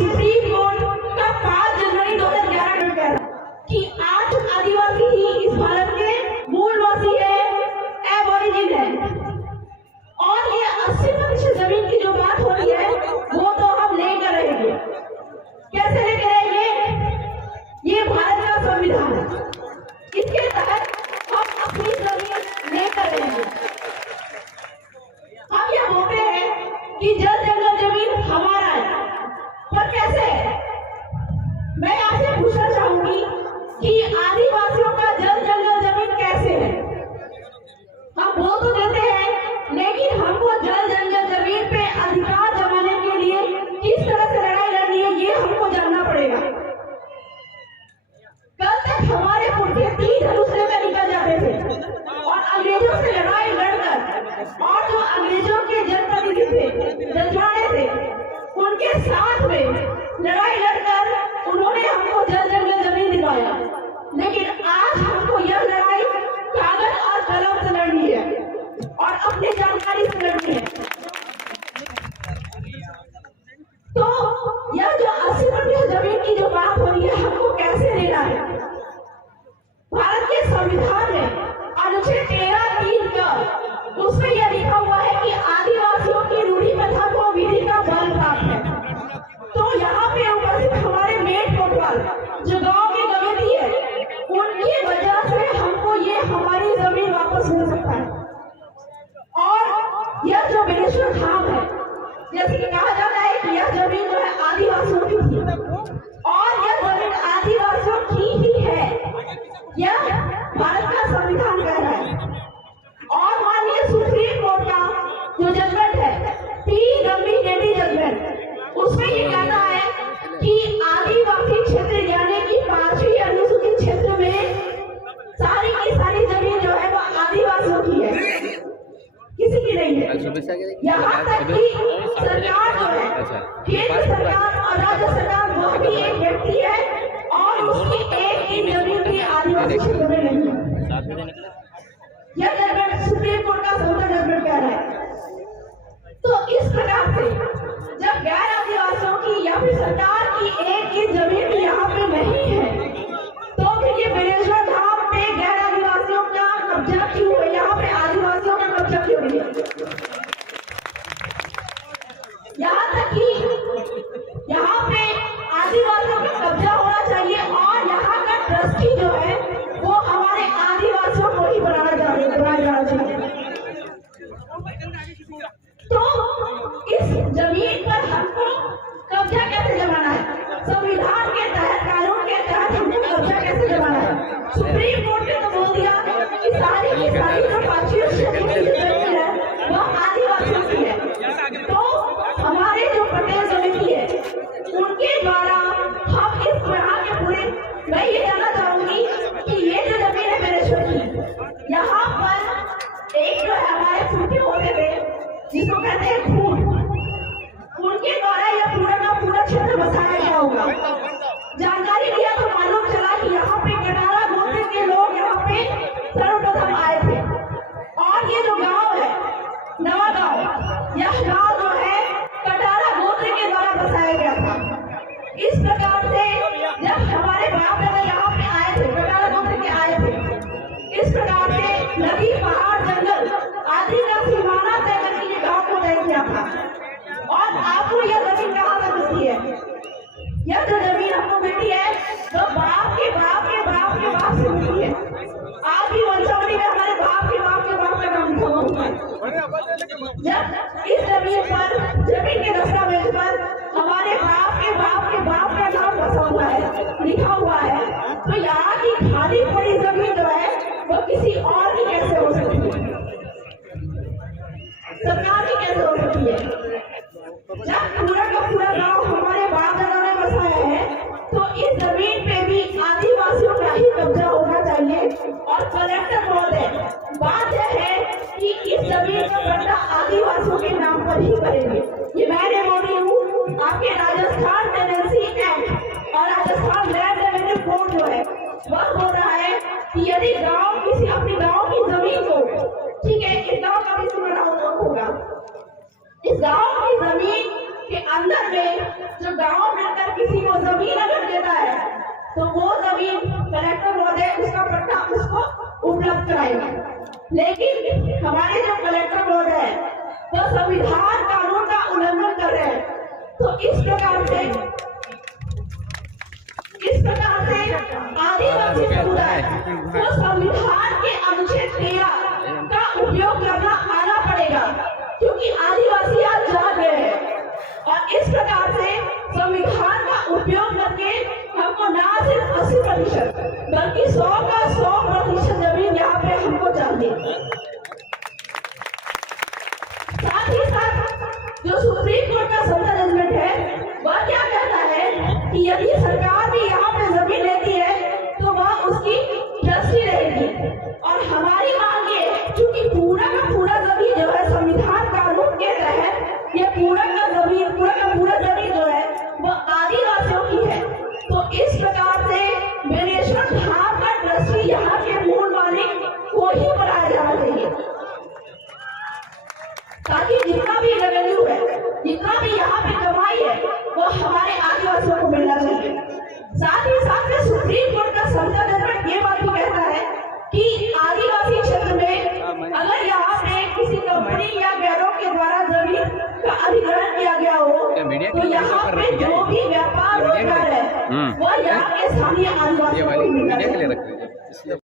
Supreme court का 5 जनवरी 2011 में कह रहा कि आज आदिवासी ही इस भारत के मूलवासी है, एबोरिजिन है। और ये 80% जमीन की जो बात हो रही है वो तो हम लेकर रहेंगे। कैसे लेकर रहेंगे? ये भारत का संविधान है, इसके तहत हम अपनी जमीन लेकर रहेंगे। हम ये बोलते हैं कि जल जंगल जमीन हमारा है, पर कैसे? मैं आपसे पूछना चाहूंगी कि आदिवासियों का जल जंगल जमीन कैसे है? हम बोल तो देते हैं, लेकिन हमको जल जंगल जमीन पे अधिकार जमाने के लिए किस तरह से लड़ाई लड़नी है ये हमको जानना पड़ेगा। कल तक हमारे पुरखे तीर धनुष लेकर निकल जाते थे और अंग्रेजों से लड़ाई लड़कर, और जो अंग्रेजों के जनप्रतिनिधि थे, जनजाड़े थे, उनके साथ में लड़ाई लड़कर उन्होंने हमको जल जंगल जमीन दिलवाया। लेकिन आज हमको यह लड़ाई कागज और कलम से लड़नी है और अपनी जानकारी से लड़नी है। तो यह जो 80% जमीन की जो बात हो रही है, हमको कैसे लेना है? भारत के संविधान में अनुच्छेद 13(3) का उसमें यह लिखा हुआ है कि आदिवासियों की रूढ़ी प्रथा को विधि का बल प्राप्त है। तो यहाँ पे उपस्थित हमारे मेट कोतवाल जो गांव की कमेटी है, उनकी वजह से हमको ये हमारी जमीन वापस मिल सकता है। और यह जो बेलेश्वर धाम है, जैसे कि कहा जाता है कि यह जमीन जो है आदिवासियों की थी, और यह जमीन आदिवासियों की ही है, यह भारत का संविधान कह रहा है। और माननीय सुप्रीम कोर्ट का जो जजमेंट है, पी गंभीर जजमेंट, उसमें ये कहता है कि आदिवासी क्षेत्र यानी कि 5वीं अनुसूचित क्षेत्र में सारी की सारी जमीन जो है वो आदिवासियों की है, किसी की नहीं है। यहाँ तक कि सरकार जो है, केंद्र सरकार और राज्य सरकार, वो भी एक व्यक्ति है और उसकी एक जमीन भी आदिवासी क्षेत्र में नहीं है। यह जजमेंट सुप्रीम कोर्ट का सौदा जजमेंट कह रहा है। तो इस प्रकार से जब गैर आदिवासियों की या फिर सरकार की एक जमीन भी यहाँ पे नहीं है, तो फिर ये बेलेश्वर धाम पे गैर आदिवासियों का कब्जा क्यों है? यहाँ पे आदिवासियों का कब्जा क्यों नहीं है? यहाँ तक कि यहाँ पे आदिवासियों का कब्जा होना चाहिए और यहाँ का ट्रस्टी जो है वो हमारे आदिवासियों को ही बनाया जाना चाहिए। तो इस जमीन पर हमको कब्जा कैसे जमाना है? संविधान के तहत, कानून के तहत हमको कब्जा कैसे जमाना है? सुप्रीम कोर्ट ने तो बोल दिया कि सारी की सारी जो 5वीं जमीन है वो आदिवासियों की है। तो हमारे जो पटेल समिति है, उनके द्वारा हम इस तरह के पूरे, मैं ये जानना चाहूंगी कि ये जो जमीन है बेलेश्वर की, यहाँ पर एक जो है हमारे पुरखे होते थे जिसको कहते हैं खून, उनके द्वारा यह पूरा का पूरा क्षेत्र बसाया गया होगा। जानकारी लिया तो मालूम चला कि यहाँ पे कटारा गोत्र के लोग यहाँ पे सर्वप्रथम आए थे। और ये जो गांव है नवा गांव, यह गांव जो है कटारा गोत्र के द्वारा बसाया गया था। इस प्रकार से जब हमारे बाप दादा यहाँ पे आए थे, कटारा गोत्र के आए थे, इस प्रकार से नदी, पहाड़, जंगल आदि का सीमाना तय करके ये गांव को तय किया था। और आपको यह जमीन कहाँ से मिलती है? यह जो जमीन आपको मिलती है वो बाप के बाप के बाप के बाप से मिलती है। आज भी वंशावली में हमारे बाप के बाप के बाप का नाम लिखा हुआ है। जब इस जमीन पर, जमीन के दस्तावेज पर हमारे बाप के बाप के बाप का नाम बसा हुआ है, लिखा हुआ है, तो यहाँ की खाली पड़ी जमीन जो है वो किसी और की कैसे हो सकती है? सरकार की कैसे हो सकती है? जब पूरा का पूरा गांव हमारे बाप दादा ने बसाया है, तो इस जमीन पे भी आदिवासियों का ही कब्जा होना चाहिए। और कलेक्टर महोदय, बात यह है कि इस जमीन का पट्टा आदिवासियों के नाम पर ही करेंगे। ये मैंने बोली हूँ, आपके राजस्थान टेनेंसी एक्ट और राजस्थान लैंड रेवेन्यू कोड जो है वह बोल रहा है कि यदि गांव किसी अपनी गांव की जमीन को, ठीक है, इस गांव का भी सुना होगा, इस गांव की जमीन के अंदर में जो गांव में किसी को जमीन अगर देता है तो वो जमीन कलेक्टर महोदय उसका पट्टा उसको उपलब्ध कराएंगे। लेकिन हमारे जो कलेक्टर महोदय है वो संविधान कानून का उल्लंघन कर रहे हैं। तो इस प्रकार से आदिवासी समुदाय को संविधान के अनुच्छेद 13 का उपयोग करना आना पड़ेगा, क्योंकि आदिवासी आज जाग गए हैं। और इस प्रकार से संविधान का उपयोग करके हमको ना सिर्फ 80% बल्कि 100 का 100% जमीन यहाँ पे हमको चाहिए। साथ ही साथ जो सुप्रीम कोर्ट का संसद जजमेंट है वह क्या कहता है कि यदि सरकार भी यहाँ पे जमीन लेती है तो वह उसकी ट्रस्टी रहेगी। और हमारी मांग ये, क्योंकि पूरा का पूरा जमीन जो है संविधान कानून के तहत ये पूरा का पूरा जमीन जो है वो आदिवासियों की है। तो इस प्रकार से बेनेश्वर धाम का ट्रस्टी यहाँ के मूल मालिक को ही बनाया जाना चाहिए, ताकि जितना भी रेवेन्यू है, जितना भी यहाँ पे कमाई है वो हमारे आदिवासियों को मिलना चाहिए। साथ ही साथ में सुप्रीम कोर्ट का संसद जजमेंट ये बात भी कहता है कि आदिवासी क्षेत्र में अगर यहाँ पे किसी कंपनी या गैरों के द्वारा जमीन का अधिग्रहण किया गया हो तो यहाँ पे जो भी व्यापार रोजगार है वह यहाँ के स्थानीय आदिवासियों को मिलना चाहिए।